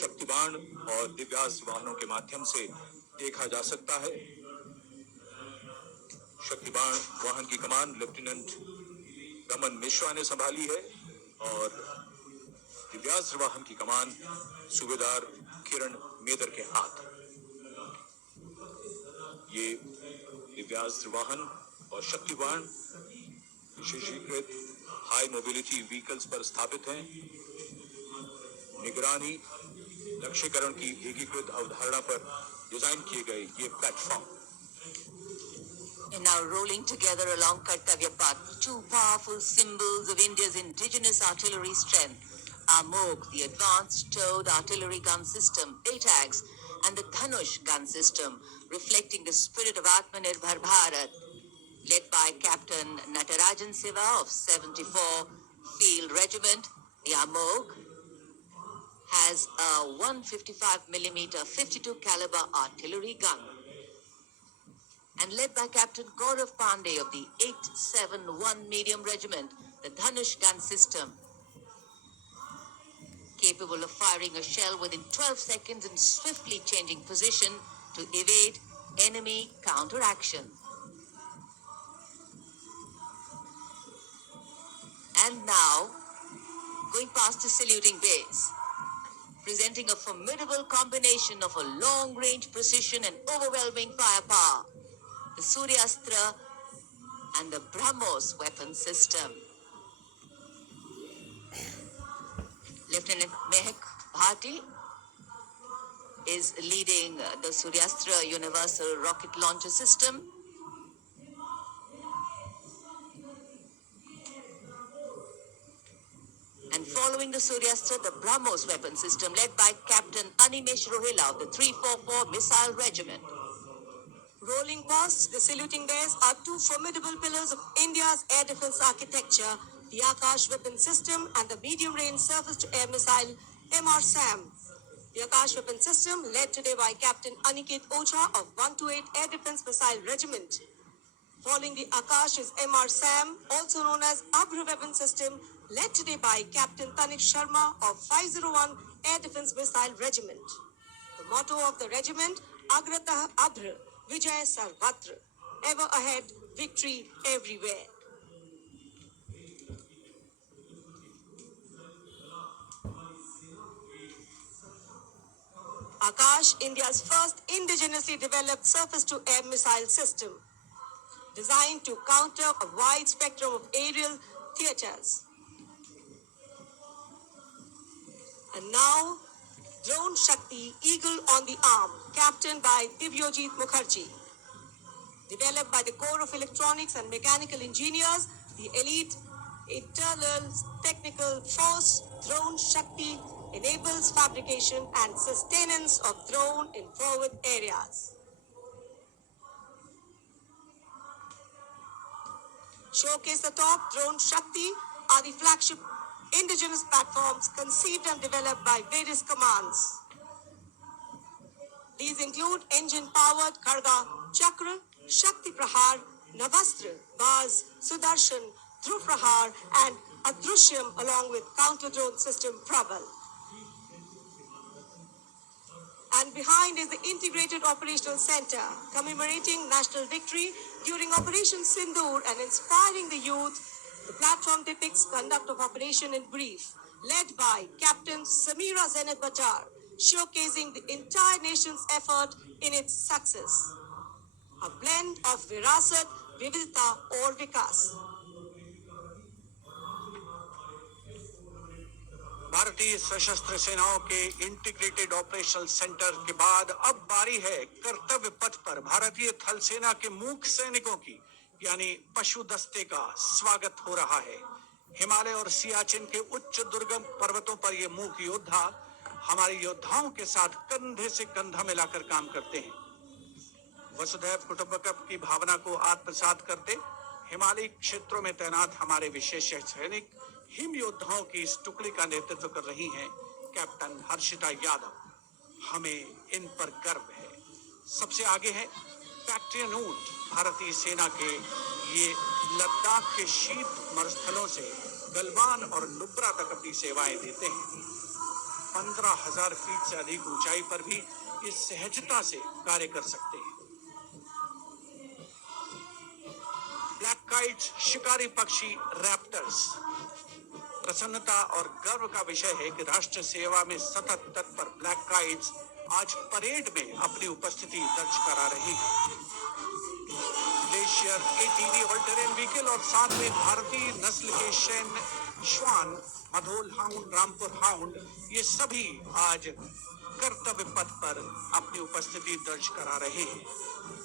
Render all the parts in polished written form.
शक्तिबाण और दिव्यास्त्र वाहनों के माध्यम से देखा जा सकता है। शक्तिबाण वाहन की कमान लेफ्टिनेंट रमन मिश्रा ने संभाली है और दिव्यास्त्र वाहन की कमान सूबेदार किरण मेदर के हाथ। ये दिव्यास्त्र वाहन और शक्तिबाण विशेषीकृत हाई मोबिलिटी व्हीकल्स पर स्थापित हैं। निगरानी लक्ष्यकरण की एकीकृत अवधारणा पर डिजाइन किए गए ये platform. And now rolling together along Kartavya Path, two powerful symbols of India's indigenous artillery strength, AMOG, the Advanced Towed Artillery Gun System, ATAGS, and the Dhanush gun system, reflecting the spirit of Atmanirbhar Bharat. Led by Captain Natarajan Siva of 74 Field Regiment, the AMOG has a 155mm 52 caliber artillery gun. And led by Captain Gaurav Pandey of the 871 Medium Regiment, the Dhanush gun system, capable of firing a shell within 12 seconds and swiftly changing position to evade enemy counteraction. And now, going past the saluting base, presenting a formidable combination of a long-range precision and overwhelming firepower, the Suryastra and the BrahMos weapon system. Lieutenant Mehak Bhati is leading the Suryastra Universal Rocket Launcher System. And following the Suryastra, the BrahMos weapon system led by Captain Animesh Rohila of the 344 Missile Regiment. Rolling past the saluting base are two formidable pillars of India's air defense architecture, the Akash weapon system and the medium-range surface-to-air missile MRSAM. The Akash weapon system, led today by Captain Aniket Ocha of 128 Air Defense Missile Regiment. Following the Akash is MRSAM, also known as Abhr weapon system, led today by Captain Tanik Sharma of 501 Air Defense Missile Regiment. The motto of the regiment, Agratah Abhr, Vijay Sarvatra, ever ahead, victory everywhere. Akash, India's first indigenously developed surface-to-air missile system, designed to counter a wide spectrum of aerial theaters. And now, Drone Shakti Eagle on the Arm, captained by Divyojit Mukherjee. Developed by the Corps of Electronics and Mechanical Engineers, the elite internal technical force, Drone Shakti enables fabrication and sustenance of drone in forward areas. Showcase atop Drone Shakti are the flagship indigenous platforms conceived and developed by various commands. These include engine-powered Kharga Chakra, Shakti Prahar, Navastra, Baz, Sudarshan, Dhruv Prahar, and Adrushyam, along with counter-drone system Prabal. And behind is the Integrated Operational Center, commemorating national victory during Operation Sindoor and inspiring the youth. The platform depicts conduct of operation in brief, led by Captain Samira Zenat Bachar, showcasing the entire nation's effort in its success. A blend of Virasat, Vividta or Vikas. भारतीय सशस्त्र सेनाओं के integrated operational centre के बाद अब बारी है कर्तव्य पथ पर भारतीय थल सेना के मूक सैनिकों की, यानी पशु दस्ते का स्वागत हो रहा है। हिमालय और सियाचिन के उच्च दुर्गम पर्वतों पर ये मूक योद्धा हमारे योद्धाओं के साथ कंधे से कंधा मिलाकर काम करते हैं। वसुधैव कुटुंबकम की भावना को आत्मसात करते हिमालयी क्षेत्रों में तैनात हमारे विशेष सैनिक हिम योद्धाओं की इस टुकड़ी का नेतृत्व कर रही हैं कैप्टन हर्षिता यादव। हमें इन पर गर्व है। सबसे आगे है पैट्रियन ऊंट, भारतीय सेना के ये लद्दाख के शीत मरुस्थलों से गलवान और नुब्रा तक अपनी सेवाएं देते हैं। 15,000 फीट से अधिक ऊंचाई पर भी इस सहजता से कार्य कर सकते हैं। ब्लैक काइट्स शिकारी पक्षी रैप्टर्स। प्रसन्नता और गर्व का विषय है कि राष्ट्र सेवा में सतत तत्पर ब्लैक काइट्स आज परेड में अपनी उपस्थिति दर्ज करा रही है। Glacier, ATV all terrain vehicle और साथ में भारतीय नस्ल के शैन श्वान, मधोल हाउंड, रामपुर हाउंड, ये सभी आज कर्तव्य पथ पर अपनी उपस्थिति दर्ज करा रहे हैं।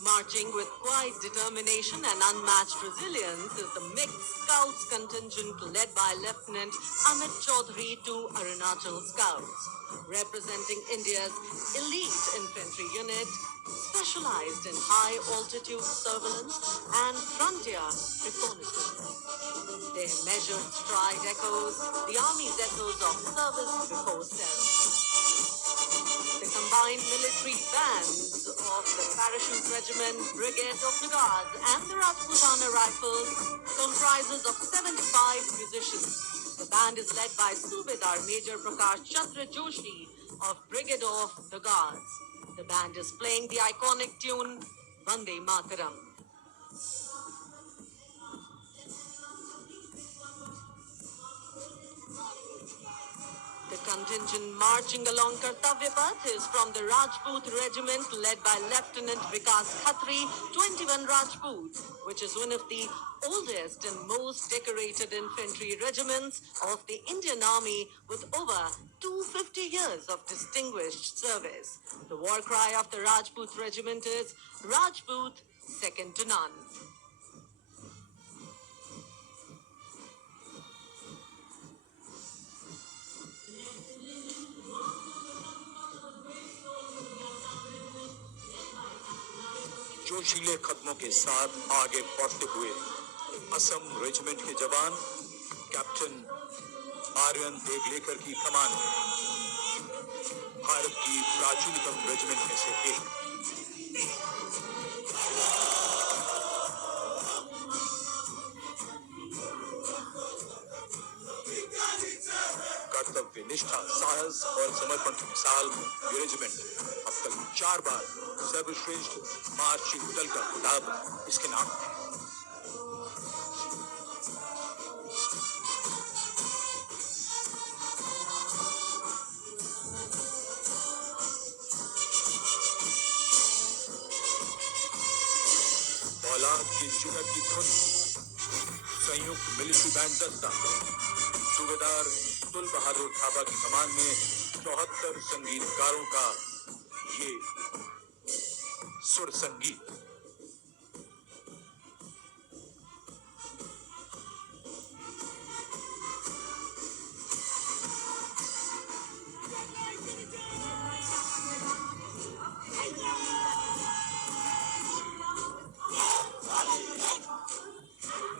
Marching with quiet determination and unmatched resilience is the mixed Scouts contingent led by Lieutenant Amit Chaudhary to Arunachal Scouts, representing India's elite infantry unit, specialized in high-altitude surveillance and frontier reconnaissance. Their measured stride echoes the Army's ethos of service before self. The combined military bands of the Parachute Regiment, Brigade of the Guards and the Rajputana Rifles comprises of 75 musicians. The band is led by Subedar Major Prakash Chandra Joshi of Brigade of the Guards. The band is playing the iconic tune Vande Mataram. The contingent marching along Kartavya Path is from the Rajput Regiment led by Lieutenant Vikas Khatri, 21 Rajput, which is one of the oldest and most decorated infantry regiments of the Indian Army with over 250 years of distinguished service. The war cry of the Rajput Regiment is Rajput, second to none. जोशीले कदमों के साथ आगे बढ़ते हुए असम रेजिमेंट के जवान कैप्टन आर्यन देगलेकर की कमान में भारत की प्राचीनतम रेजिमेंट में से एक। कर्तव्य निष्ठा, साहस और समर्पण की मिसाल ये रेजिमेंट अब तक 4 बार सर्वश्रेष्ठ मार्चिंग दल का खिताब इसके नाम है। औलाद की जिगर की धुन, संयुक्त मिलिट्री बैंड दस्ता, सूबेदार तुल बहादुर थापा की कमान में 74 संगीतकारों का ये सुर संगीत।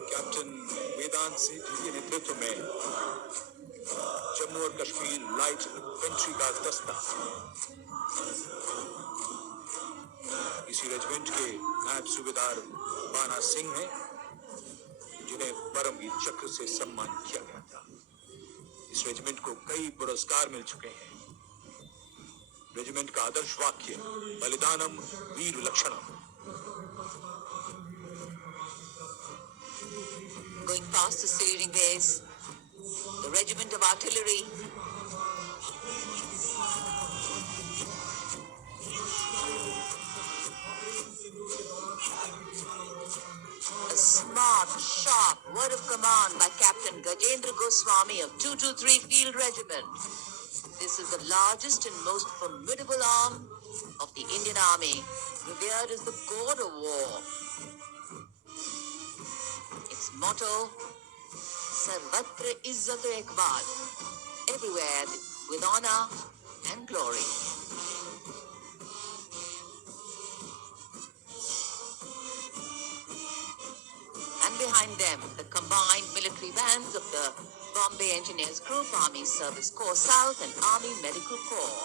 कैप्टन वेदांत सिंह जी के नेतृत्व में जम्मू और कश्मीर लाइट इन्फेंट्री का दस्ता, इसी रेजिमेंट के नायब सूबेदार बाना सिंह हैं, जिन्हें परमवीर चक्र से सम्मानित किया गया था। इस रेजिमेंट को कई पुरस्कार मिल चुके हैं। रेजिमेंट का आदर्श वाक्य बलिदानम वीर लक्षणम। Going past the saluting base, the regiment of artillery a smart, sharp word of command by Captain Gajendra Goswami of 223 Field Regiment. This is the largest and most formidable arm of the Indian Army, revered as the god of war. Its motto, Sarvatra Izzat Ekbal, everywhere with honor and glory. And behind them, the combined military bands of the Bombay Engineers Group, Army Service Corps South and Army Medical Corps.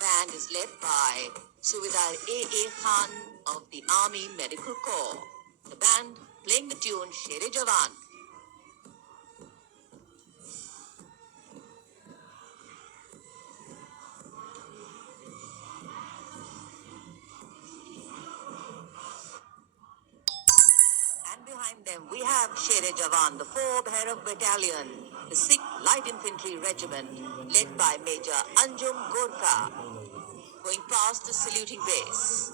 Band is led by Subedar A.A. Khan of the Army Medical Corps. The band playing the tune Shere Jawan. Behind them, we have Shere Jawan, the 4th Bhairav Battalion, the 6th Light Infantry Regiment, led by Major Anjum Gorkha, going past the saluting base.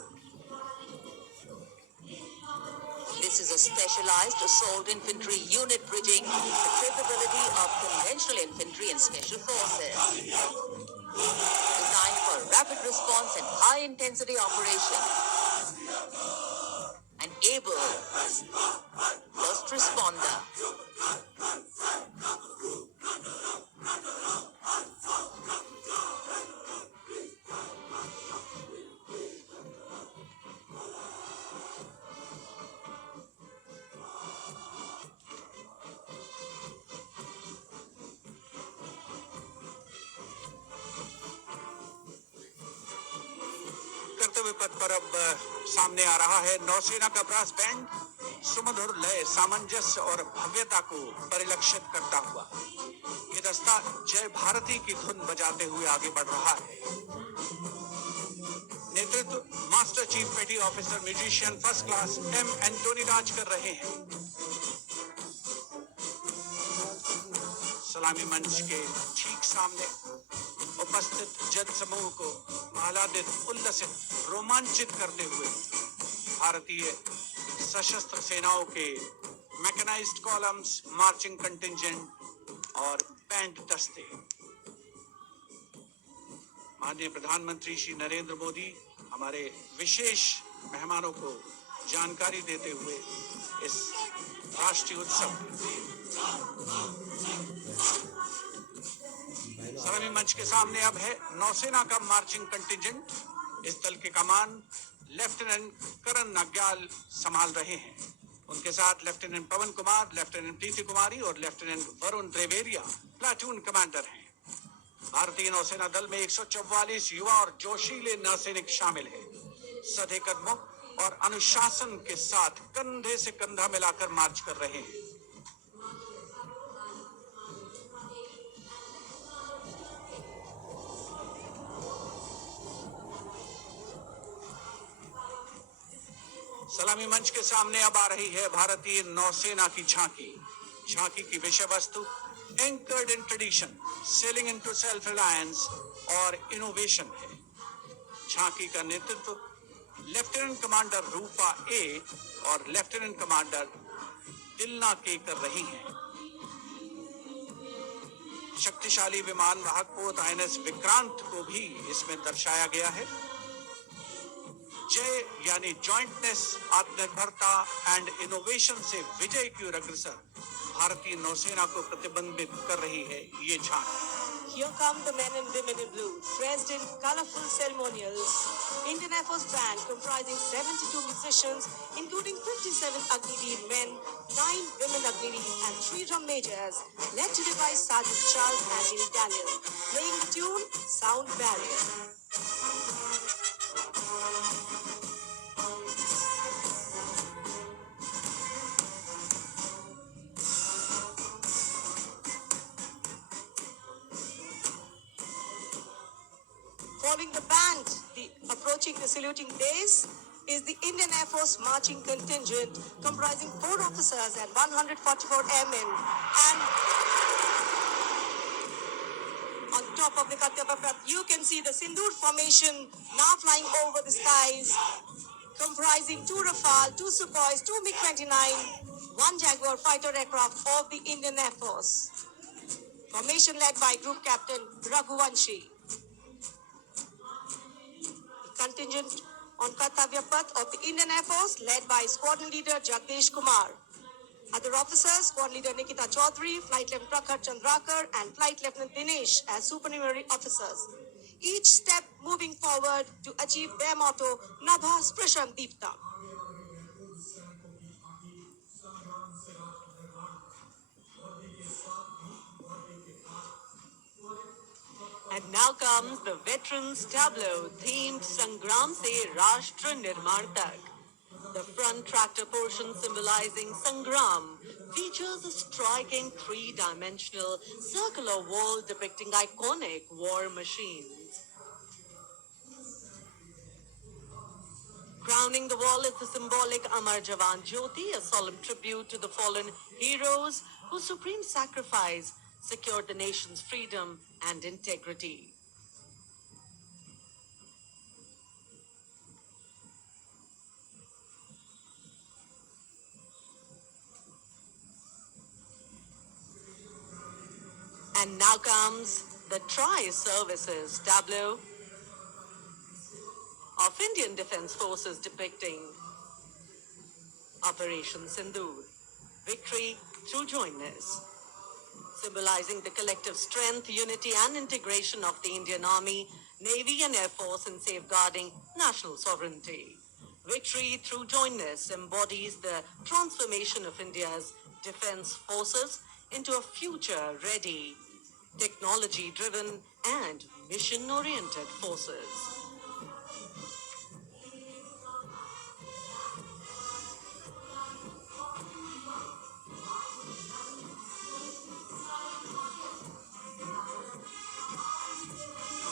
This is a specialized assault infantry unit bridging the capability of conventional infantry and special forces. Designed for rapid response and high-intensity operation. An able first responder. कर्तव्य पथ पर अब सामने आ रहा है नौसेना का brass band, सुमधुर लय, सामंजस्य और भव्यता को परिलक्षित करता हुआ ये दस्ता जय भारती की धुन बजाते हुए आगे बढ़ रहा है। नेतृत्व master chief petty officer musician first class M Antony Raj कर रहे हैं। सलामी मंच के ठीक सामने उपस्थित जनसमूह को आह्लादित, उल्लसित, रोमांचित करते हुए भारतीय सशस्त्र सेनाओं के मैकेनाइज्ड कॉलम्स, मार्चिंग कंटिंजेंट और बैंड दस्ते। माननीय प्रधानमंत्री श्री नरेंद्र मोदी हमारे विशेष मेहमानों को जानकारी देते हुए इस राष्ट्रीय उत्सव सलामी मंच के सामने अब है नौसेना का मार्चिंग कंटिंजेंट। इस दल के कमान लेफ्टिनेंट करण नाग्याल संभाल रहे हैं। उनके साथ लेफ्टिनेंट पवन कुमार, लेफ्टिनेंट प्रीति कुमारी और लेफ्टिनेंट वरुण द्रेवेरिया प्लाटून कमांडर हैं। भारतीय नौसेना दल में 144 युवा और जोशीले नौसैनिक शामिल हैं। सधे कदमों और अनुशासन के साथ कंधे से कंधा मिलाकर मार्च कर रहे हैं। सलामी मंच के सामने अब आ रही है भारतीय नौसेना की झांकी। झांकी की विषय वस्तु anchored in tradition, sailing into self reliance और इनोवेशन है। झांकी का नेतृत्व लेफ्टिनेंट कमांडर रूपा ए और लेफ्टिनेंट कमांडर दिलना के कर रही हैं। शक्तिशाली विमान वाहक पोत आईएनएस विक्रांत को भी इसमें दर्शाया गया है। जय यानी जॉइंटनेस, आत्मनिर्भरता एंड इनोवेशन से विजय की ओर अग्रसर भारतीय नौसेना को प्रतिबिंबित कर रही है ये झांकी। Here come the men and women in blue, dressed in colorful ceremonials. Indian Air Force band comprising 72 musicians, including 57 Agniveer men, 9 women Agniveer and 3 drum majors, led today by Sergeant Charles Anthony Daniel, playing the tune Sound Barrier. Following the band, approaching the saluting base is the Indian Air Force marching contingent comprising 4 officers and 144 airmen. And on top of the Kartavya Path, you can see the Sindoor formation now flying over the skies, comprising 2 Rafale, 2 Sukhois, 2 MiG-29, 1 Jaguar fighter aircraft of the Indian Air Force. Formation led by Group Captain Raghuvanshi. Contingent on Kartavya Path of the Indian Air Force led by Squadron Leader Jagdish Kumar. Other officers, Squadron Leader Nikita Chaudhary, Flight Lieutenant Prakhar Chandrakar and Flight Lieutenant Dinesh as supernumerary officers. Each step moving forward to achieve their motto, Nabha Sprasham Deepta. And now comes the Veterans Tableau themed Sangram Se Rashtra Nirman Tak. The front tractor portion symbolizing Sangram features a striking 3-dimensional circular wall depicting iconic war machines. Crowning the wall is the symbolic Amar Jawan Jyoti, a solemn tribute to the fallen heroes whose supreme sacrifice secured the nation's freedom and integrity. And now comes the Tri-Services tableau of Indian Defence Forces depicting Operation Sindoor, victory through jointness, symbolizing the collective strength, unity and integration of the Indian Army, Navy and Air Force in safeguarding national sovereignty. Victory through jointness embodies the transformation of India's defense forces into a future-ready, technology-driven and mission-oriented forces.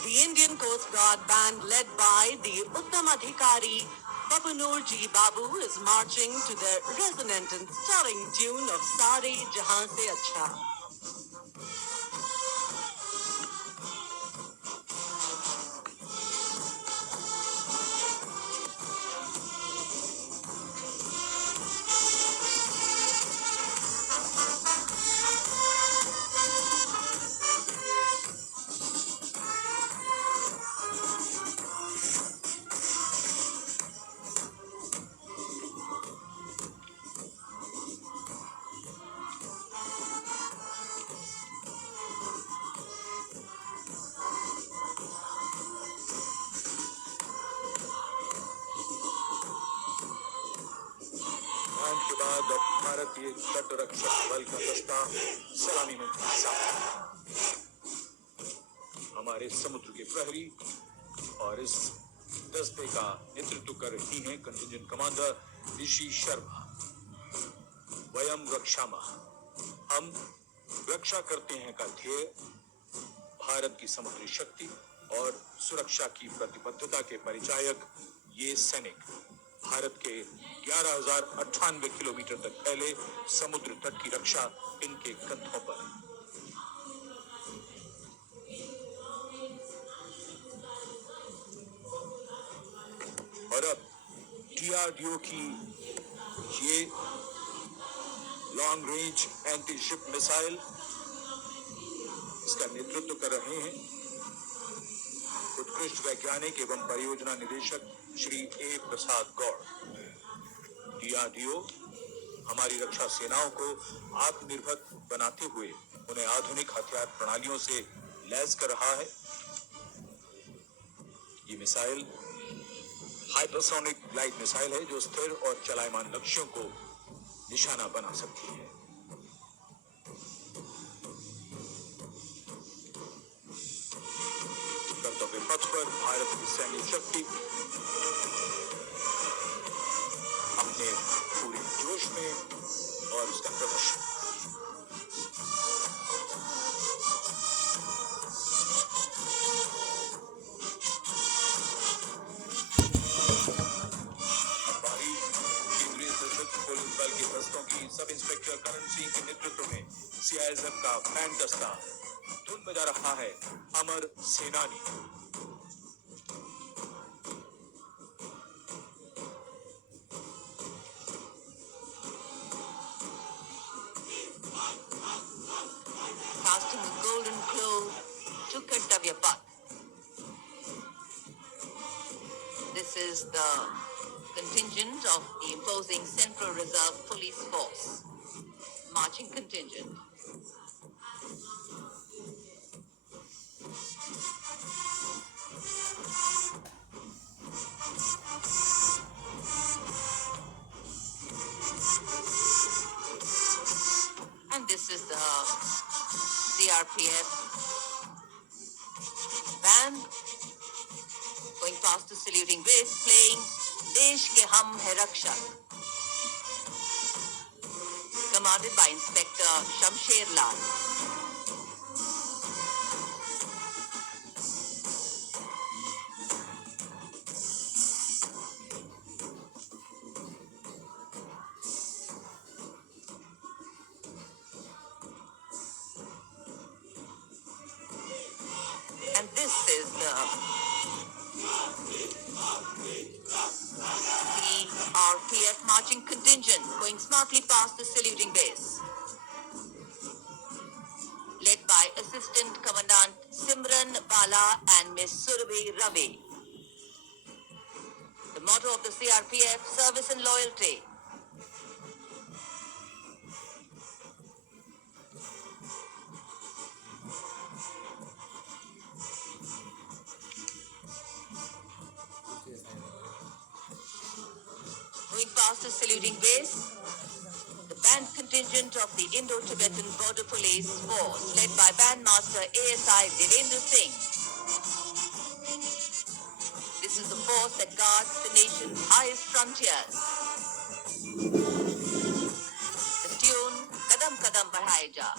The Indian Coast Guard band led by the Uttam Adhikari Babanur Ji Babu is marching to the resonant and stirring tune of Sare Jahan Se Acha. Band के बाद अब भारतीय तट रक्षक बल का दस्ता सलामी में हमारे समुद्र के प्रहरी और इस दस्ते का नेतृत्व कर रही हैं कंटिंजेंट कमांडर ऋषि शर्मा। वयम रक्षामः, हम रक्षा करते हैं का ध्येय भारत की समुद्री शक्ति और सुरक्षा की प्रतिबद्धता के परिचायक ये सैनिक भारत के 11,098 किलोमीटर तक फैले समुद्र तट की रक्षा इनके कंधों पर। और अब DRDO की ये long range anti ship missile, इसका नेतृत्व कर रहे हैं उत्कृष्ट वैज्ञानिक एवं परियोजना निदेशक श्री A. प्रसाद गौड़। DRDO हमारी रक्षा सेनाओं को आत्मनिर्भर बनाते हुए उन्हें आधुनिक हथियार प्रणालियों से लैस कर रहा है। ये मिसाइल हाइपरसोनिक ग्लाइड मिसाइल है जो स्थिर और चलायमान लक्ष्यों को निशाना बना सकती है। कर्तव्य पथ पर भारत की सैन्य शक्ति अपने पूरे जोश में और उसका प्रदर्शन। बारी केंद्रीय सशस्त्र पुलिस बल के दस्तों की सब इंस्पेक्टर करण सिंह के नेतृत्व में CISF का बैंड दस्ता धुन बजा रहा है अमर सेनानी। Casting a golden glow to Kartavya Path. This is the contingent of the imposing Central Reserve Police Force, marching contingent. And this is the CRPF band going past the saluting base, playing Desh Ke Hum Hai Rakshak, commanded by Inspector Shamsher Lal. CRPF marching contingent going smartly past the saluting base. Led by Assistant Commandant Simran Bala and Miss Surabhi Ravi. The motto of the CRPF, service and loyalty. Going past the saluting base, the band contingent of the Indo-Tibetan Border Police Force, led by Bandmaster ASI Devendra Singh. This is the force that guards the nation's highest frontiers. The tune, Kadam Kadam Badhaye Ja.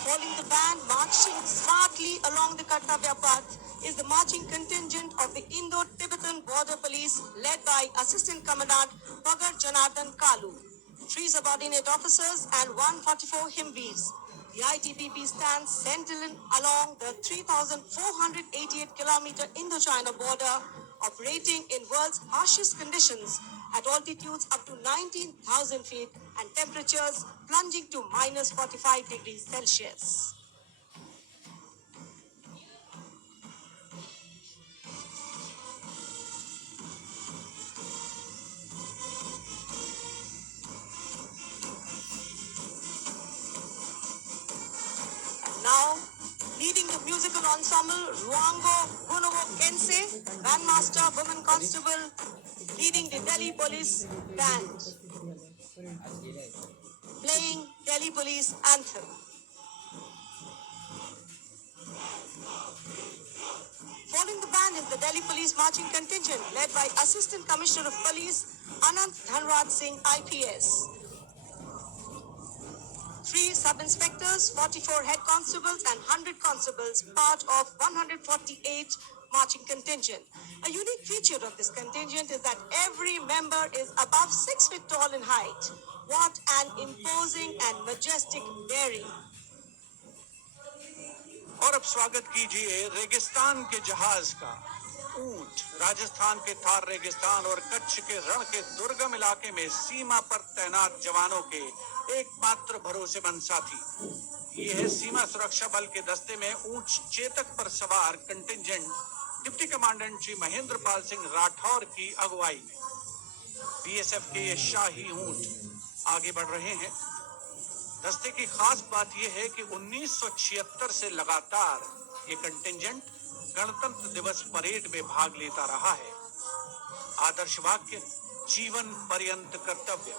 Following the band marching smartly along the Kartavya path is the marching contingent of the Indo-Tibetan Border Police led by Assistant Commandant Bhagat Janardhan Kalu, 3 subordinate officers and 144 Himveers. The ITBP stands sentinel along the 3,488-kilometer Indo-China border, operating in world's harshest conditions at altitudes up to 19,000 feet and temperatures plunging to minus 45 degrees Celsius. Now, leading the musical ensemble, Ruango Gunovo Kense, Bandmaster, Women Constable, leading the Delhi Police Band, playing Delhi Police Anthem. Following the band is the Delhi Police Marching Contingent, led by Assistant Commissioner of Police, Anant Dhanraj Singh, IPS. 3 sub-inspectors, 44 head constables and 100 constables, part of 148 marching contingent. A unique feature of this contingent is that every member is above 6 feet tall in height. What an imposing and majestic bearing. और अब स्वागत कीजिए रेगिस्तान के जहाज का। ऊंट राजस्थान के थार रेगिस्तान और कच्छ के रण के दुर्गम इलाके में सीमा पर तैनात जवानों के एकमात्र भरोसेमंद साथी। ये है सीमा सुरक्षा बल के दस्ते में ऊंट चेतक पर सवार contingent deputy commandant Shri Mahendra Pal Singh Rathore की अगुवाई में। बीएसएफ के ये शाही ऊंट आगे बढ़ रहे हैं। दस्ते की खास बात यह है कि 1976 से लगातार ये कंटिंजेंट गणतंत्र दिवस परेड में भाग लेता रहा है। आदर्श वाक्य, जीवन पर्यंत कर्तव्य।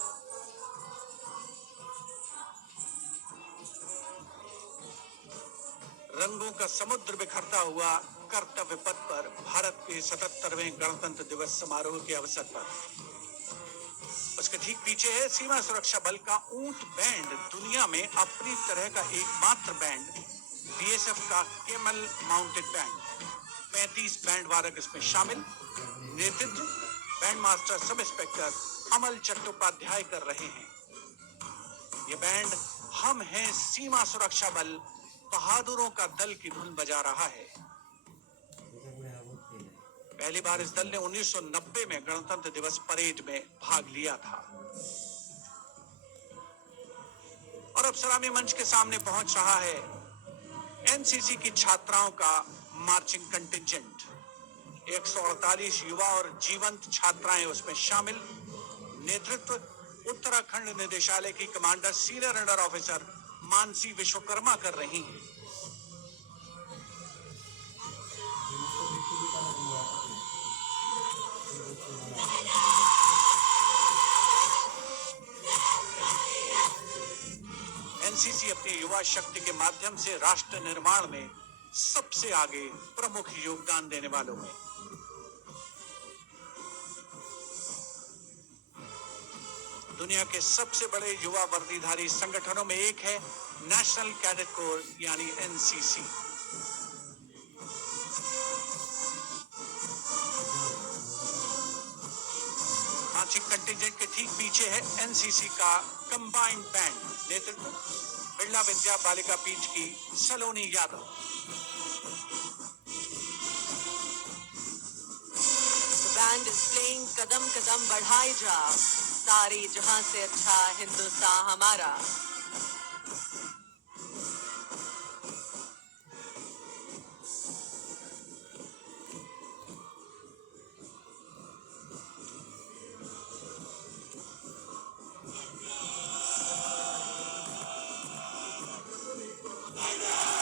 रंगों का समुद्र बिखरता हुआ कर्तव्य पथ पर भारत के 77वें गणतंत्र दिवस समारोह के अवसर पर उसके ठीक पीछे है सीमा सुरक्षा बल का ऊंट बैंड। दुनिया में अपनी तरह का एकमात्र बैंड बीएसएफ का केमल माउंटेड बैंड। 35 बैंड वादक इसमें शामिल। नेतृत्व बैंड मास्टर सब इंस्पेक्टर अमल चट्टोपाध्याय कर रहे हैं। ये बैंड हम हैं सीमा सुरक्षा बल बहादुरों का दल की धुन बजा रहा है। पहली बार इस दल ने 1990 में गणतंत्र दिवस परेड में भाग लिया था। और अब सलामी मंच के सामने पहुंच रहा है एनसीसी की छात्राओं का मार्चिंग कंटिंजेंट। 148 युवा और जीवंत छात्राएं उसमें शामिल। नेतृत्व उत्तराखंड निदेशालय की commander senior under officer Mansi विश्वकर्मा कर रही हैं। एनसीसी अपनी युवा शक्ति के माध्यम से राष्ट्र निर्माण में सबसे आगे प्रमुख योगदान देने वालों में। दुनिया के सबसे बड़े युवा वर्दीधारी संगठनों में एक है नेशनल कैडेट कोर यानी एनसीसी। मार्चिंग कंटिजेंट के ठीक पीछे है एनसीसी का कंबाइंड बैंड, नेतृत्व बिरला विद्या बालिका पीठ की सलोनी Yadav. The band is playing कदम कदम बढ़ाए जा, सारे जहां से अच्छा हिंदुस्तान हमारा।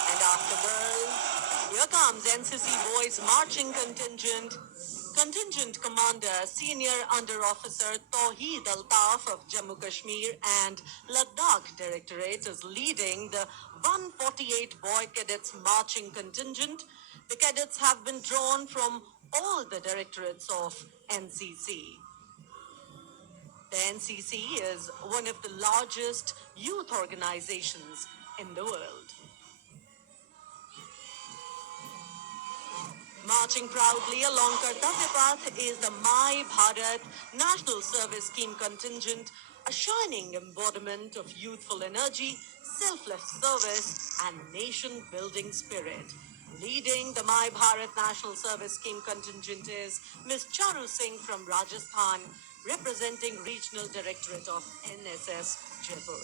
And afterwards, here comes NCC Boys Marching Contingent. Contingent Commander Senior Under Officer Tawheed Altaf of Jammu Kashmir and Ladakh Directorate is leading the 148 Boy Cadets Marching Contingent. The cadets have been drawn from all the directorates of NCC. The NCC is one of the largest youth organizations in the world. Marching proudly along Kartavya Path is the My Bharat National Service Scheme contingent, a shining embodiment of youthful energy, selfless service, and nation-building spirit. Leading the My Bharat National Service Scheme contingent is Ms. Charu Singh from Rajasthan, representing Regional Directorate of NSS Jaipur.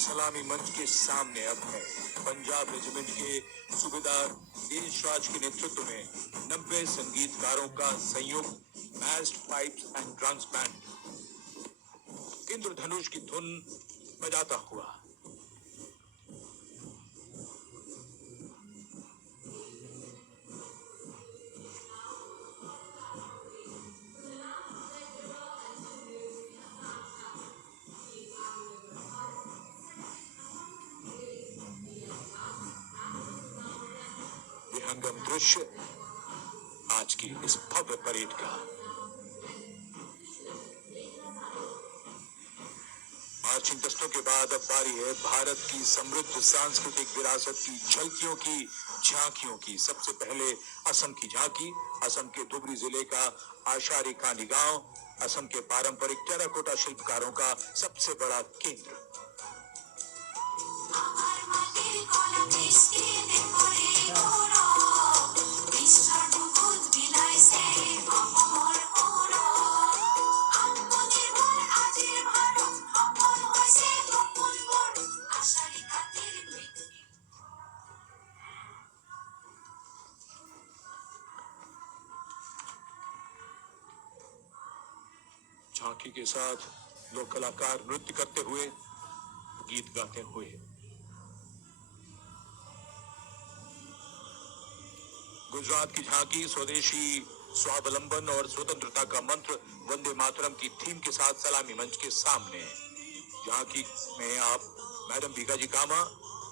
सलामी मंच के सामने अब है पंजाब रेजिमेंट के सूबेदार देशराज के नेतृत्व में 90 संगीतकारों का संयुक्त massed pipes and drums band Indradhanush की धुन बजाता हुआ। विहंगम दृश्य आज की इस भव्य परेड का। मार्चिंग दस्तों के बाद अब बारी है भारत की समृद्ध सांस्कृतिक विरासत की झलकियों की, झांकियों की। सबसे पहले असम की झांकी, असम के धुबरी जिले का आशारी कानी गांव, असम के पारंपरिक टेराकोटा शिल्पकारों का सबसे बड़ा केंद्र। झांकी के साथ लोक कलाकार नृत्य करते हुए, गीत गाते हुए। गुजरात की झांकी स्वदेशी स्वावलंबन और स्वतंत्रता का मंत्र वंदे मातरम की थीम के साथ सलामी मंच के सामने। झांकी में आप मैडम भीकाजी कामा,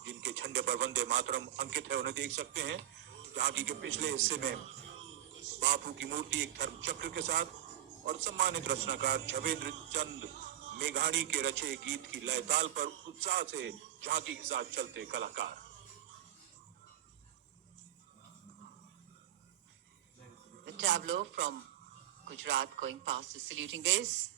जिनके झंडे पर वंदे मातरम अंकित है, उन्हें देख सकते हैं। झांकी के पिछले हिस्से में बापू की मूर्ति एक धर्म चक्र के साथ और सम्मानित रचनाकार झवेंद्र चंद मेघानी के रचे गीत की लय ताल पर उत्साह से झांकी के साथ चलते कलाकार। The tableau from Gujarat going past the saluting base.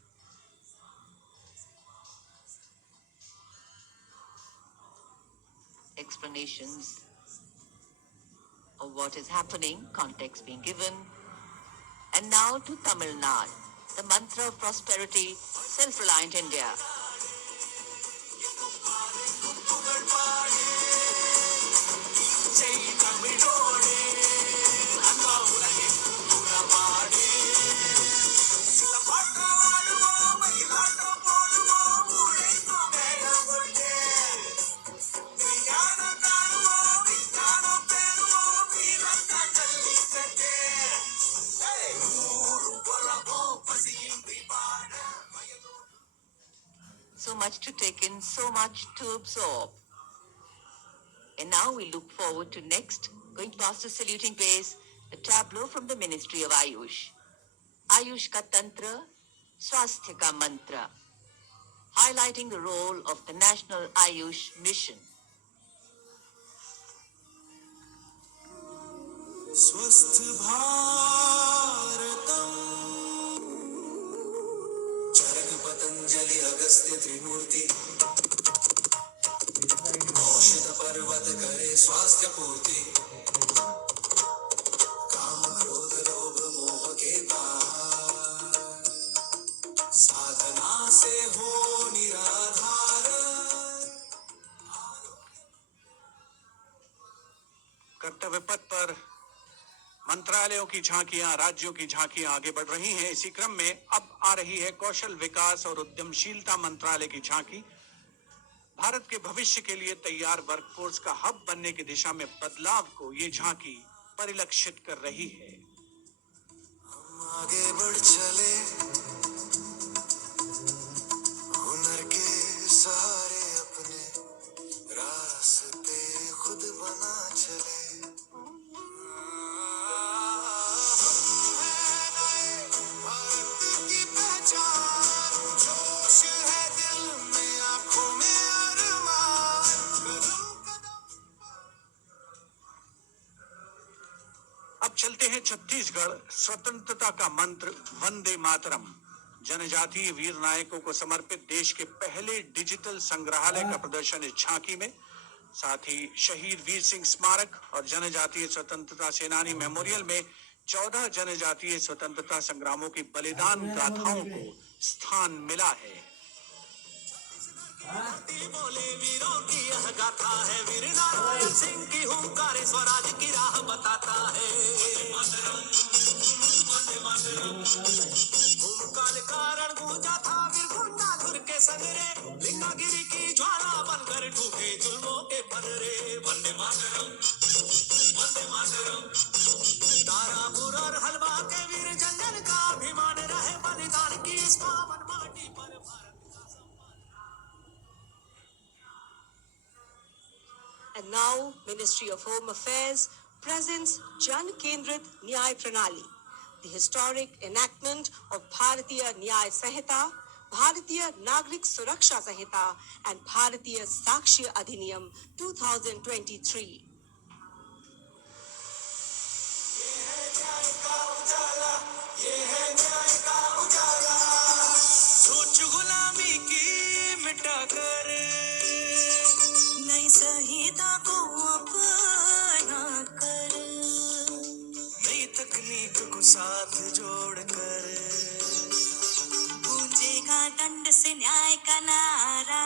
Explanations of what is happening, context being given. And now to Tamil Nadu, the mantra of prosperity, self-reliant India. So much to take in, so much to absorb. And now we look forward to next, going past the saluting base, a tableau from the Ministry of Ayush. Ayush ka tantra, Swasthya ka mantra, highlighting the role of the National Ayush Mission. स्वस्थ भारतम चरक पतंजलि अगस्त्य त्रिमूर्ति औषध पर्वत करे स्वास्थ्य पूर्ति काम क्रोध लोभ मोह के पार साधना से हो निराधार कर्तव्य पथ पर मंत्रालयों की झांकियां, राज्यों की झांकियां आगे बढ़ रही हैं। इसी क्रम में अब आ रही है कौशल विकास और उद्यमशीलता मंत्रालय की झांकी। भारत के भविष्य के लिए तैयार वर्कफोर्स का हब बनने की दिशा में बदलाव को ये झांकी परिलक्षित कर रही है। हम आगे बढ़ चले हुनर के सहारे अपने रास्ते खुद बना चले भारत की पहचान जोश है दिल में आंखों में अरमान कदम कदम अब चलते हैं छत्तीसगढ़। स्वतंत्रता का मंत्र वंदे मातरम जनजातीय वीर नायकों को समर्पित देश के पहले डिजिटल संग्रहालय का प्रदर्शन इस झांकी में, साथ ही शहीद वीर सिंह स्मारक और जनजातीय स्वतंत्रता सेनानी मेमोरियल में 14 जनजातीय स्वतंत्रता संग्रामों की बलिदान गाथाओं को स्थान मिला है। बोले वीरों की यह गाथा है वीर नारायण सिंह की हुंकार स्वराज की राह बताता है भूमकाल कारण गूंजा था वीर गुंडाधुर के संगरे लिंगागिरी की ज्वाला बनकर डूबे जुल्मों के पलरे वंदे मातरम तारापुर और हलवा के वीर जंगल का अभिमान रहे बलिदान की इस पावन माटी पर भारत का सम्मान। And now, Ministry of Home Affairs presents Jan Kendrit Nyay Pranali, the historic enactment of Bharatiya Nyay Sanhita, Bharatiya Nagrik Suraksha Sanhita, and Bharatiya Sakshi Adhiniyam 2023. सोच गुलामी की मिटाकर नई संहिता को अपना कर नई तकनीक को साथ जोड़कर गूंजेगा दंड से न्याय का नारा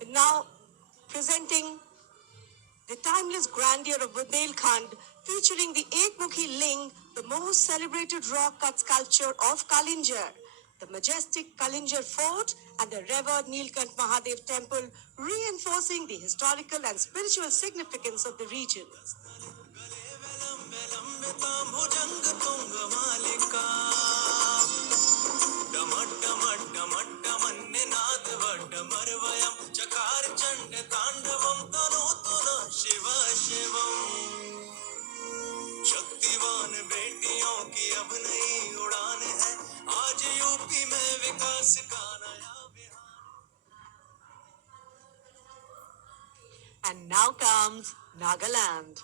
And now, presenting the timeless grandeur of Bundelkhand, featuring the Ekmukhi Ling, the most celebrated rock cut sculpture of Kalinjar, the majestic Kalinjar Fort, and the revered Nilkant Mahadev Temple, reinforcing the historical and spiritual significance of the region. भुजंग तुंग मालिका डमट डमट डमट डमन्य नाद वड्डमर्वयं चकार चंड तांडवं तनोतु नः शिव शिवम् शक्तिवान बेटियों की अब नई उड़ान है आज यूपी में विकास का नया विहार। And now comes Nagaland.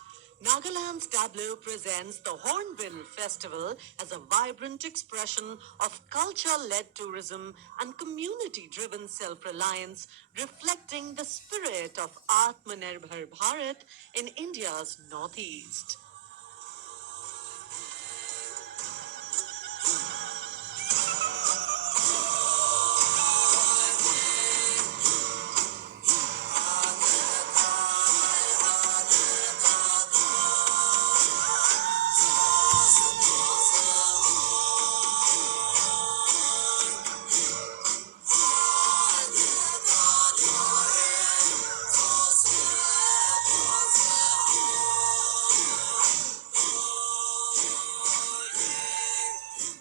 Nagaland's tableau presents the Hornbill Festival as a vibrant expression of culture-led tourism and community-driven self-reliance, reflecting the spirit of Atmanirbhar Bharat in India's northeast.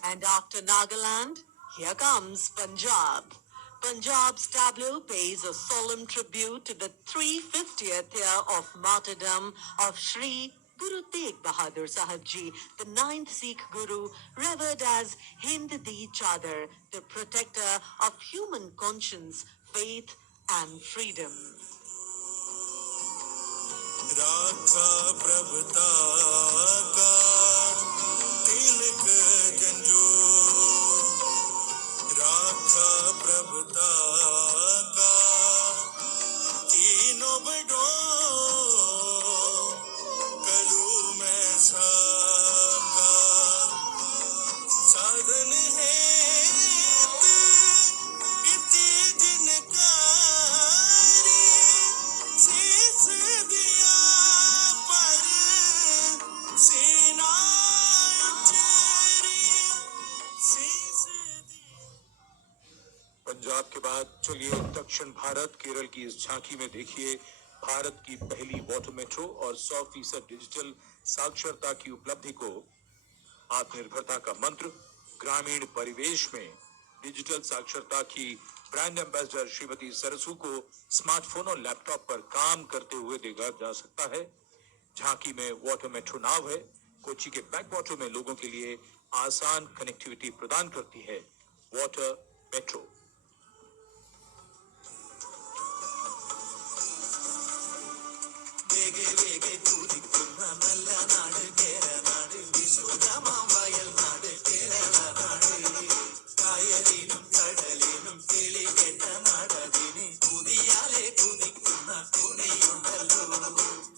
And after Nagaland, here comes Punjab. Punjab's tableau pays a solemn tribute to the 350th year of martyrdom of Sri Guru Tegh Bahadur Sahib Ji, the ninth Sikh Guru, revered as Hind Di Chadar, the protector of human conscience, faith and freedom. राखा प्रभुता का तिलक जंजू राखा प्रभुता का तीनों बड़ों कलू में साका साधन है इति जिनकारी शीस दिया पर सीना उचेरी शीस दिया। पंजाब के बाद चलिए दक्षिण भारत केरल की इस झांकी में देखिए भारत की पहली वाटर मेट्रो और 100% डिजिटल साक्षरता की उपलब्धि को। आत्मनिर्भरता का मंत्र ग्रामीण परिवेश में डिजिटल साक्षरता की ब्रांड एम्बेसडर श्रीमती सरसू को स्मार्टफोन और लैपटॉप पर काम करते हुए देखा जा सकता है। झांकी में वाटर मेट्रो नाव है। कोच्चि के बैकवाटर में लोगों के लिए आसान कनेक्टिविटी प्रदान करती है वाटर मेट्रो। വേഗേ വേഗേ കുതിക്കുന്ന നല്ല നാട് കേരനാട് വിശ്വതമാം വയൽ നാട് കേരളനാട് കായലിനും കടലിനും കിളി കേട്ട നാടതിന് കുതിയാലെ കുതിക്കുന്ന തുണിയുണ്ടല്ലോ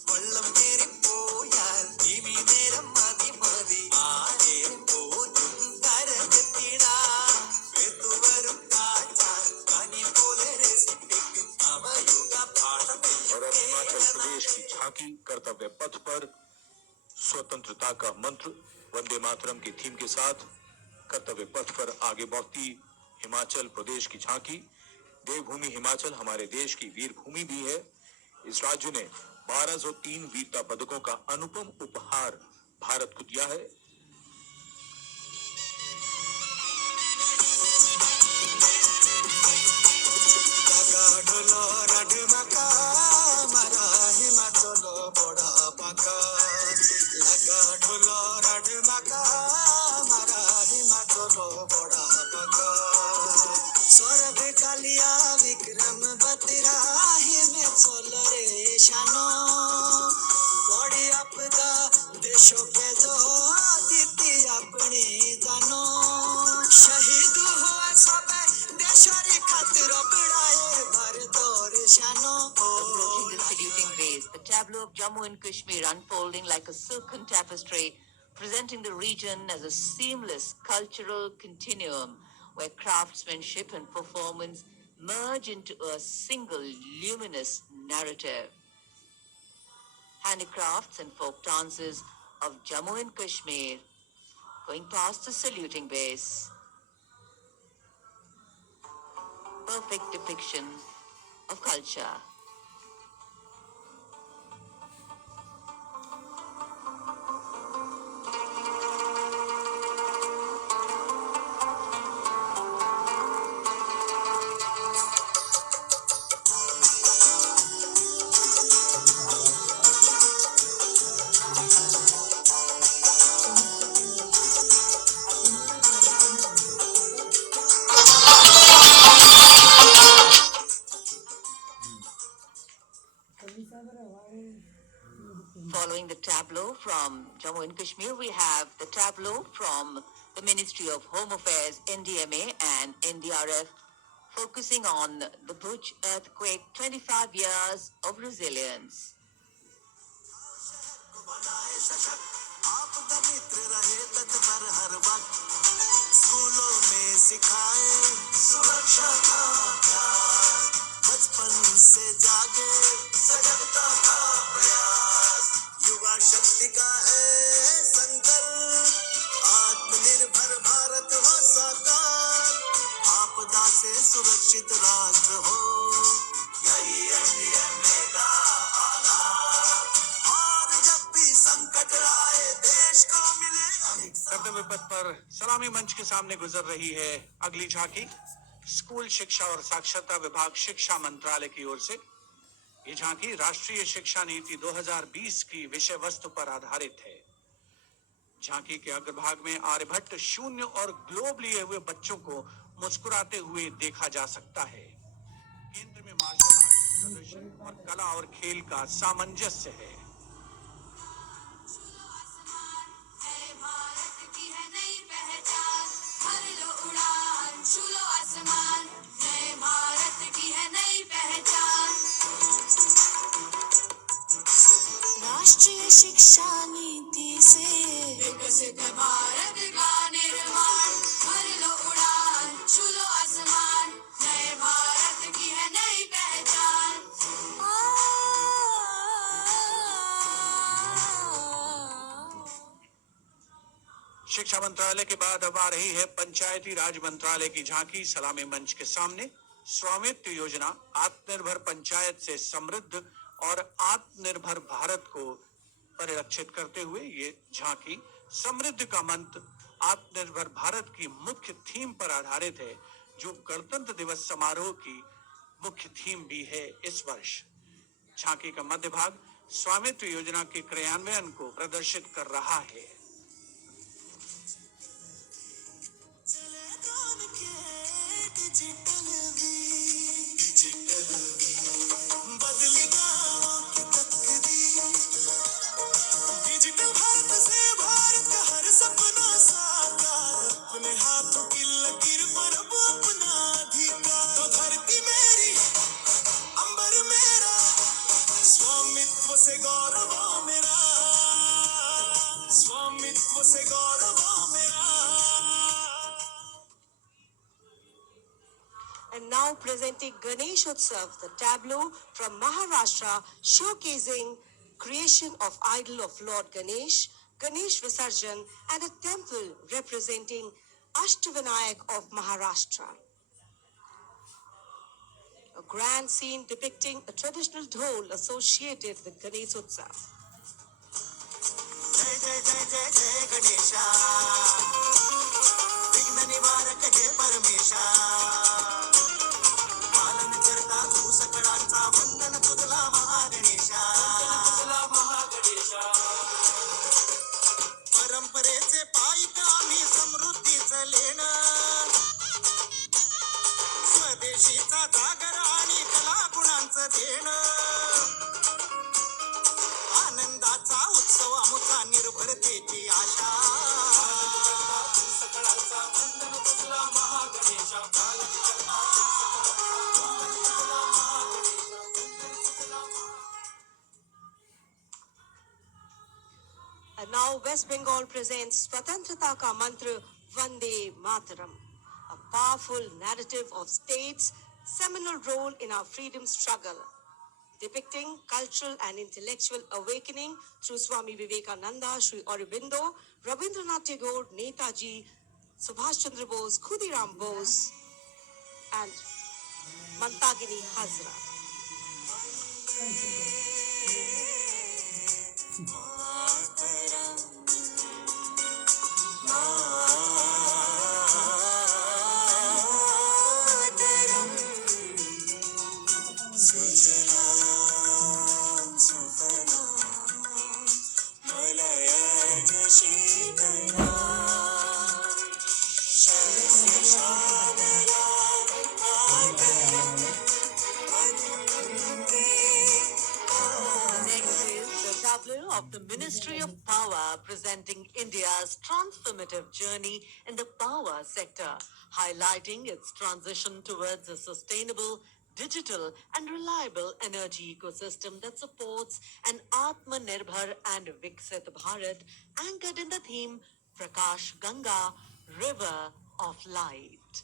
വള്ളം കേറിപ്പോയാൽ ഇനി നേരം മതി മതി ആരെ പോലും കരകെത്തിടാം വെത്തുവരും കാറ്റാൽ കനി പോലെ രസിപ്പിക്കും അവയുഗ പാഠം और अरुणाचल प्रदेश की झांकी कर्तव्य पथ पर स्वतंत्रता का मंत्र वंदे मातरम की थीम के साथ कर्तव्य पथ पर आगे बढ़ती हिमाचल प्रदेश की झांकी। देवभूमि हिमाचल हमारे देश की वीर भूमि भी है। इस राज्य ने 1203 वीरता पदकों का अनुपम उपहार भारत को दिया है। लगा ढोलो रडमका मारा हिमाचल बड़ा पाका लगा ढोलो रडमका मारा हिमाचल बड़ा पाका स्वर्ग कालिया विक्रम बतरा हिमाचल रे शानो बड़ी आपदा देशों के जो दीती अपनी जानो शहीद हुआ सब देशरी खातिर बड़ाए भारत और शानो Approaching the saluting base, the tableau of Jammu and Kashmir unfolding like a silken tapestry, presenting the region as a seamless cultural continuum where craftsmanship and performance merge into a single luminous narrative. Handicrafts and folk dances of Jammu and Kashmir going past the saluting base. Perfect depiction of culture. Following the tableau from Jammu and Kashmir, we have the tableau from the Ministry of Home Affairs, NDMA and NDRF, focusing on the Bhuj earthquake, 25 years of resilience. आपदा मित्र रहे तत्पर हर वक्त स्कूलों में सिखाए सुरक्षा का अभ्यास बचपन से जागे सजगता का प्रयास युवा शक्ति का है संकल्प आत्मनिर्भर भारत हो साकार आपदा से सुरक्षित राष्ट्र हो यही एनडीएमए का आधार और जब भी संकट आए देश को मिले कर्तव्य पथ पर सलामी मंच के सामने गुजर रही है अगली झांकी। स्कूल शिक्षा और साक्षरता विभाग शिक्षा मंत्रालय की ओर से। ये झांकी राष्ट्रीय शिक्षा नीति 2020 की विषय वस्तु पर आधारित है। झांकी के अग्रभाग में आर्यभट्ट, शून्य और ग्लोब लिए हुए बच्चों को मुस्कुराते हुए देखा जा सकता है। केंद्र में मार्शल आर्ट प्रदर्शन और कला और खेल का सामंजस्य है। राष्ट्रीय शिक्षा नीति से विकसित भारत का निर्माण, भर लो उड़ान, छू लो आसमान, नए भारत की है नई पहचान। शिक्षा मंत्रालय के बाद अब आ रही है पंचायती राज मंत्रालय की झांकी सलामी मंच के सामने। स्वामित्व योजना आत्मनिर्भर पंचायत से समृद्ध और आत्मनिर्भर भारत को परिलक्षित करते हुए ये झांकी समृद्ध का मंत्र आत्मनिर्भर भारत की मुख्य थीम पर आधारित है, जो गणतंत्र दिवस समारोह की मुख्य थीम भी है इस वर्ष। झांकी का मध्य भाग स्वामित्व योजना के क्रियान्वयन को प्रदर्शित कर रहा है। बदली गाँवों की तकदीर, डिजिटल भारत से भारत का हर सपना साकार, अपने हाथों की लकीर पर अब अपना अधिकार। तो धरती मेरी, अंबर मेरा, स्वामित्व से गौरव मेरा, स्वामित्व से गौरव मेरा। And now presenting Ganesh Utsav, the tableau from Maharashtra showcasing creation of idol of Lord Ganesh, Ganesh Visarjan, and a temple representing Ashtavinayak of Maharashtra. A grand scene depicting a traditional dhol associated with Ganesh Utsav. जय जय जय जय जय गणेशा, विघ्न निवारक हे परमेशा, पालन करता तू सकळांचा, वंदन तुझला महागणेशा, परंपरेचे पायिक आम्ही समृद्धीचं लेणं, स्वदेशीचा जागर आणि कला गुणांचं देणं, आनंदाचा उत्सव आमचा निर्भरतेची आशा, सकळांचा वंदन तुझला महागणेशा, And now West Bengal presents Swatantrata Ka Mantra Vande Mataram, a powerful narrative of state's seminal role in our freedom struggle, depicting cultural and intellectual awakening through Swami Vivekananda, Sri Aurobindo, Rabindranath Tagore, Netaji, Subhash Chandra Bose, Khudiram Bose, and Mantagini Hazra. Of the Ministry of Power presenting India's transformative journey in the power sector, highlighting its transition towards a sustainable, digital and reliable energy ecosystem that supports an Atmanirbhar and Viksit Bharat anchored in the theme Prakash Ganga, River of Light.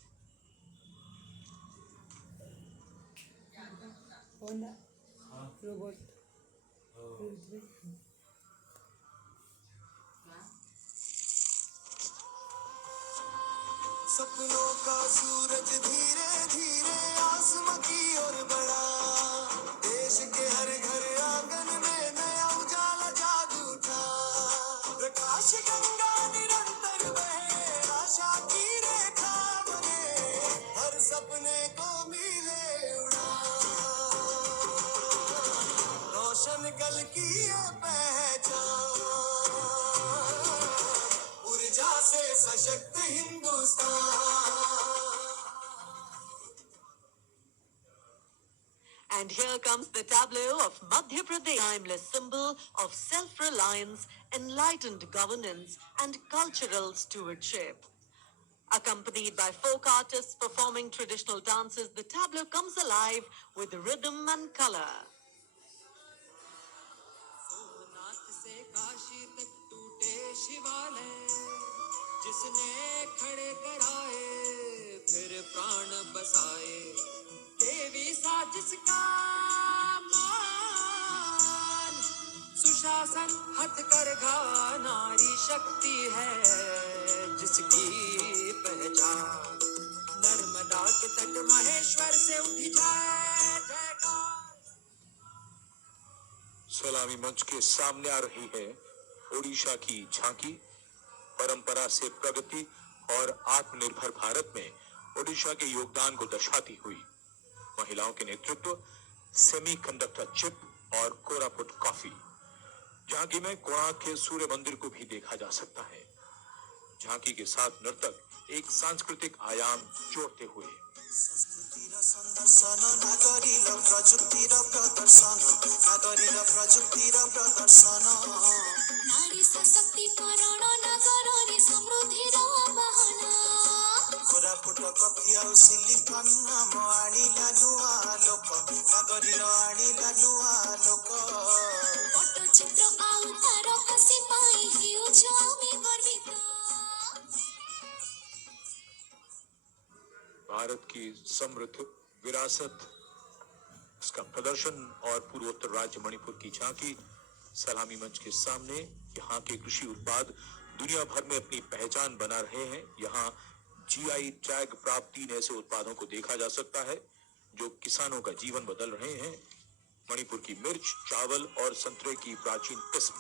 सपनों का सूरज धीरे धीरे आसमां की ओर बढ़ा, देश के हर घर आंगन में नया उजाला जाग उठा, प्रकाश गंगा निरंतर बहे, आशा की रेखा बने, हर सपने कल की ये पहचान, ऊर्जा से सशक्त Hindustan. And here comes the tableau of Madhya Pradesh, timeless symbol of self-reliance, enlightened governance, and cultural stewardship. Accompanied by folk artists performing traditional dances, the tableau comes alive with rhythm and color. Somnath से काशी तक टूटे शिवालय, जिसने खड़े कराए फिर प्राण बसाए, देवी साजिश का मान, सुशासन हथकरघा नारी शक्ति है जिसकी पहचान, नर्मदा के तट महेश्वर से उठी जाए जयकार। सलामी मंच के सामने आ रही है ओडिशा की झांकी। परंपरा से प्रगति और आत्मनिर्भर भारत में ओडिशा के योगदान को दर्शाती हुई महिलाओं के नेतृत्व, सेमीकंडक्टर चिप और कोरापुट कॉफी। झांकी में कोणार्क के सूर्य मंदिर को भी देखा जा सकता है। झांकी के साथ नर्तक एक सांस्कृतिक आयाम जोड़ते हुए संस्कृतिर संदर्शन नागरिक प्रजुक्तिर प्रदर्शन, नागरिक प्रजुक्तिर प्रदर्शन, नारी सशक्तिकरण नगରରେ समृद्धिର ବାହନ, कोरापुट कॉफी ଆଉ सिलिकन नाम आଣିଲା ନୂଆ ଲୋକ, ନାଗରିକ ଆଣିଲା ନୂଆ ଲୋକ। ପଟ୍ଟଚିତ୍ର ଆଉ ତାରକାସି ପାଇଁ ହେଉଛୁ ଆମେ ଗର୍ବିତ। भारत की समृद्ध विरासत, इसका प्रदर्शन और पूर्वोत्तर राज्य मणिपुर की झांकी। सलामी मंच के सामने यहाँ के कृषि उत्पाद दुनिया भर में अपनी पहचान बना रहे हैं। यहाँ जीआई टैग प्राप्त 3 ऐसे उत्पादों को देखा जा सकता है जो किसानों का जीवन बदल रहे हैं। मणिपुर की मिर्च, चावल और संतरे की प्राचीन किस्म।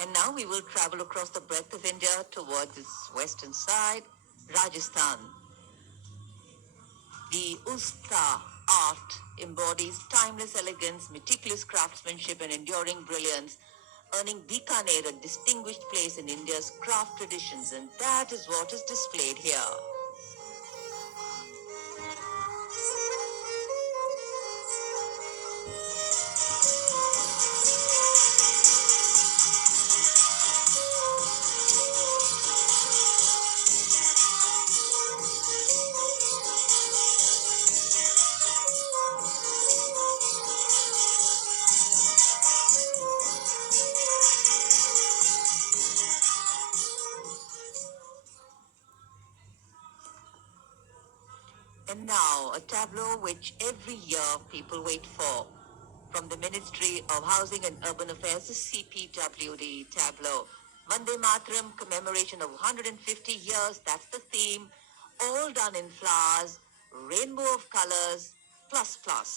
And now we will travel across the breadth of India towards its western side, Rajasthan. The Usta art embodies timeless elegance, meticulous craftsmanship, and enduring brilliance, earning Bikaner a distinguished place in India's craft traditions, and that is what is displayed here. And now, a tableau which every year people wait for. From the Ministry of Housing and Urban Affairs, the CPWD tableau. Vande Mataram commemoration of 150 years, that's the theme. All done in flowers, rainbow of colors, plus plus.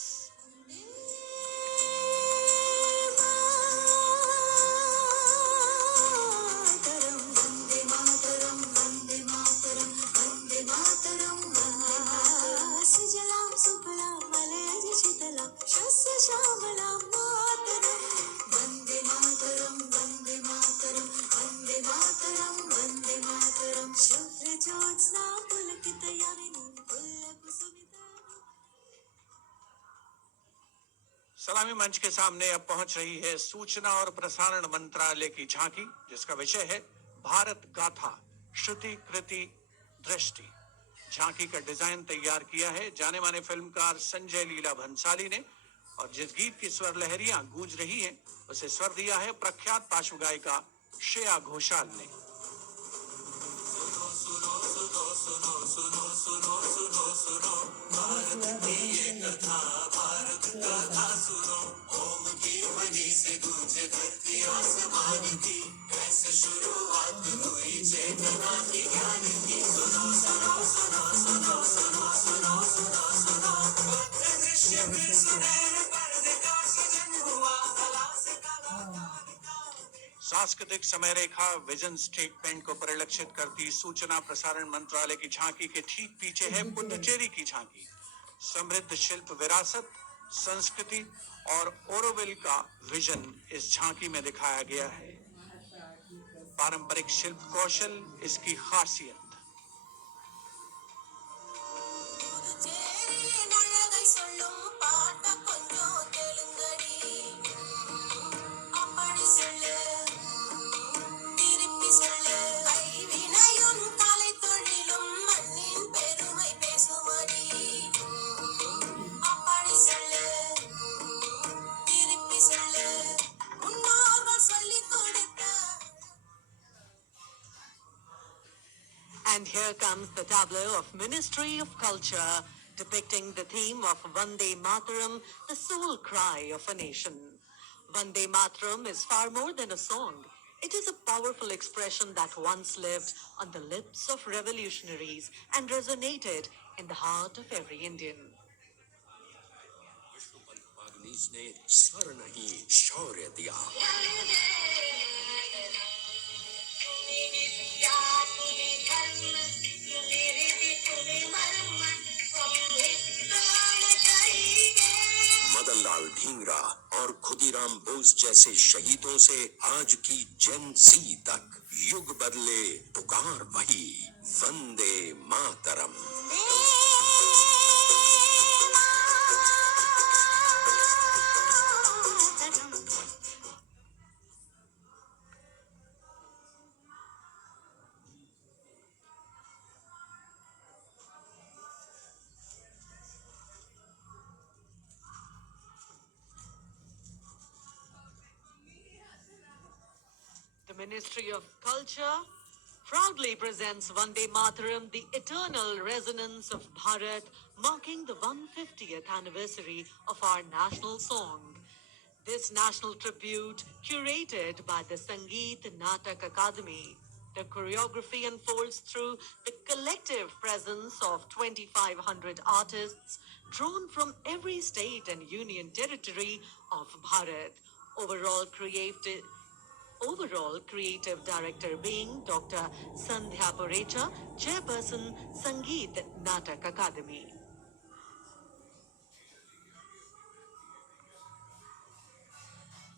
Sujalam सुफलाम मलयज शीतलाम शस्य श्यामलाम मातरम, वंदे मातरम वंदे मातरम वंदे मातरम वंदे मातरम, शुभ्र ज्योत्स्ना पुलकितयामिनी पुल्लकुसुमिता। सलामी मंच के सामने अब पहुंच रही है सूचना और प्रसारण मंत्रालय की झांकी, जिसका विषय है भारत गाथा, श्रुति कृति दृष्टि। झांकी का डिजाइन तैयार किया है जाने माने फिल्मकार संजय लीला भंसाली ने, और जिस गीत की स्वर लहरियां गूंज रही हैं, उसे स्वर दिया है प्रख्यात पार्श्व गायिका श्रेया घोषाल ने। भारत की ये कथा, भारत गाथा सुनो, ओम की ध्वनि से गूंजे धरती आसमान की, कैसे शुरुआत सांस्कृतिक समय रेखा विजन स्टेटमेंट को परिलक्षित करती सूचना प्रसारण मंत्रालय की झांकी के ठीक पीछे है पुडुचेरी की झांकी। समृद्ध शिल्प विरासत, संस्कृति और ओरोविल का विजन इस झांकी में दिखाया गया है। पारंपरिक शिल्प कौशल इसकी खासियत। புதுச்சேரியின் அழகை சொல்லும் பாட்ட கொஞ்சம் கேளுங்கடி. அப்படி சொல்லு, திருப்பி சொல்லு. கைவினையும் கலைத்தொழிலும் மண்ணின் பெருமை பேசுமடி. அப்படி சொல்லு, திருப்பி சொல்லு. முன்னோர்கள் சொல்லிக் கொடுத்த And here comes the tableau of Ministry of Culture, depicting the theme of Vande Mataram, the soul cry of a nation. Vande Mataram is far more than a song. It is a powerful expression that once lived on the lips of revolutionaries and resonated in the heart of every Indian. ने सर नहीं शौर्य दिया। मदनलाल ढींगरा और खुदीराम बोस जैसे शहीदों से आज की जेन ज़ी तक युग बदले, पुकार वही, वंदे Mataram. The Ministry of Culture proudly presents Vande Mataram, the eternal resonance of Bharat, marking the 150th anniversary of our national song. This national tribute, curated by the Sangeet Natak Akademi, the choreography unfolds through the collective presence of 2,500 artists drawn from every state and union territory of Bharat. Overall creative director being Dr. Sandhya Purecha, chairperson, Sangeet Natak Akademi.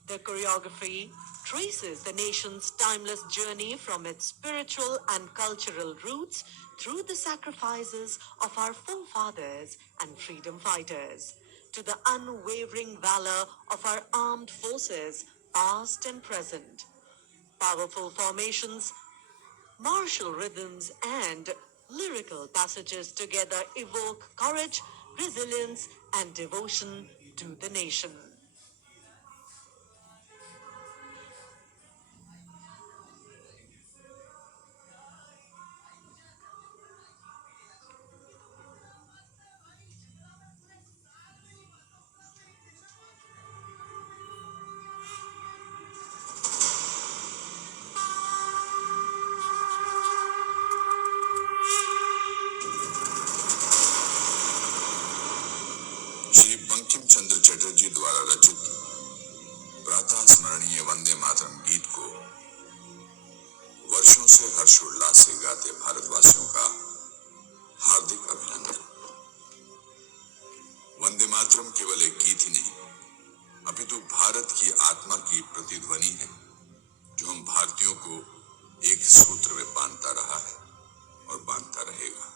The choreography traces the nation's timeless journey from its spiritual and cultural roots through the sacrifices of our forefathers and freedom fighters, to the unwavering valor of our armed forces, past and present. Powerful formations, martial rhythms, and lyrical passages together evoke courage, resilience, and devotion to the nation. Shri बंकिम चंद्र चटर्जी द्वारा रचित प्रातः स्मरणीय वंदे मातरम गीत को वर्षों से हर्षोल्लास से गाते भारतवासियों का हार्दिक अभिनंदन। वंदे मातरम केवल एक गीत ही नहीं, अपितु भारत की आत्मा की प्रतिध्वनि है, जो हम भारतीयों को एक सूत्र में बांधता रहा है और बांधता रहेगा।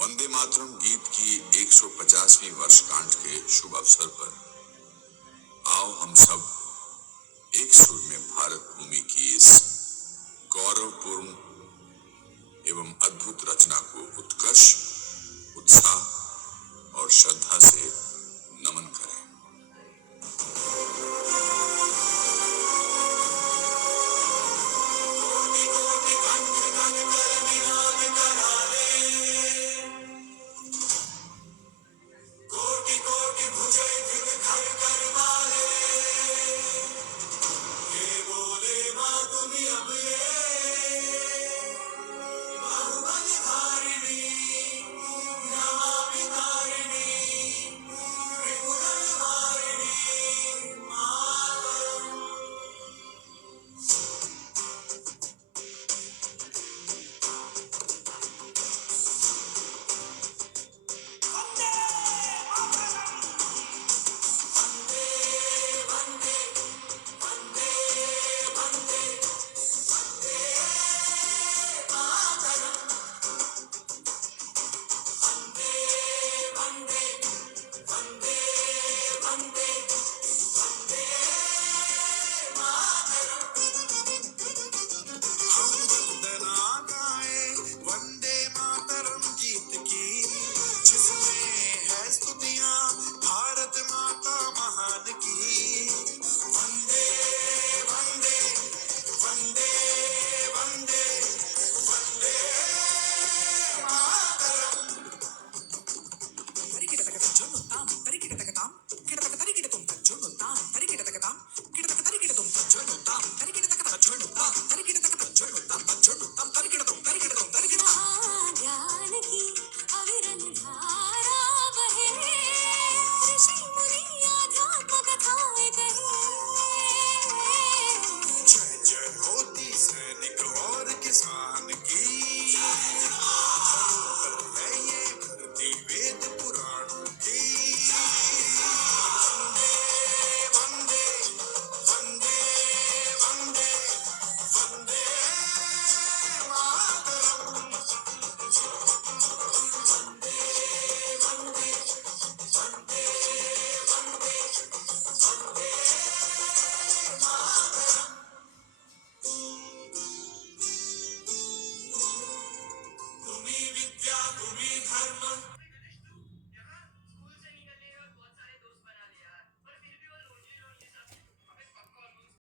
वंदे मातरम गीत की 150वीं वर्षगांठ के शुभ अवसर पर आओ हम सब एक सुर में भारत भूमि की इस गौरवपूर्ण एवं अद्भुत रचना को उत्कर्ष, उत्साह और श्रद्धा से